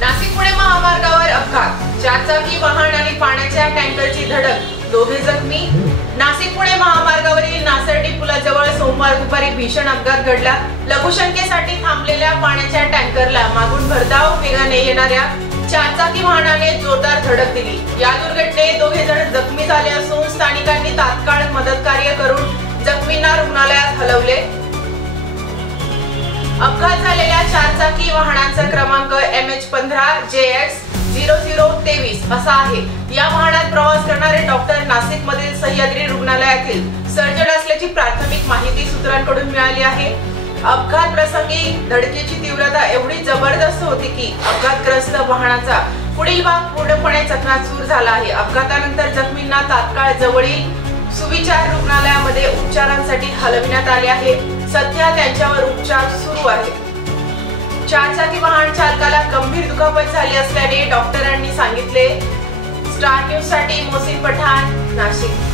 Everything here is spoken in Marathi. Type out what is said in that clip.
नाशिक पुणे महामार्गावर अपघात, चारचाकी वाहन आणि पाण्याच्या टँकरची धडक, दोघे जखमी। नाशिक पुणे महामार्गावरील नासर्डी पुलाजवळ सोमवार दुपारी भीषण अपघात घडला। लघुशंकेसाठी थांबलेल्या पाण्याच्या टँकरला मागून भरधाव वेगाने येणाऱ्या चारचाकी वाहनाने जोरदार धडक दिली। या दुर्घटनेत दोघे जण जखमी झाले असून स्थानिकांनी तात्काळ मदतकार्य करून जखमींना रुग्णालयात हलवले। अपघात झालेल्या चारचाकी वाहनांचा क्रमांक MH15JX0023 असा आहे। या वाहनात प्रवास करणारे डॉक्टर नाशिक मधील सह्याद्री रुग्णालयातील सर्जन असल्याची प्राथमिक माहिती सूत्रांकडून मिळाली आहे। अपघात प्रसंगी धडकेची तीव्रता एवढी जबरदस्त होती की अपघातग्रस्त वाहनाचा पुढील भाग पूर्णपणे चकनाचूर झाला आहे। अपघातानंतर जखमींना तात्काळ जवळील सुविचार रुग्णालयामध्ये उपचारांसाठी हलविण्यात आले आहे। सध्या त्यांच्यावर उपचार सुरू आहेत। चारचाकी वाहन चालकाला गंभीर दुखापत झाली असल्याने डॉक्टरांनी सांगितले। स्टार न्यूज साठी मोहसिन पठाण, नाशिक।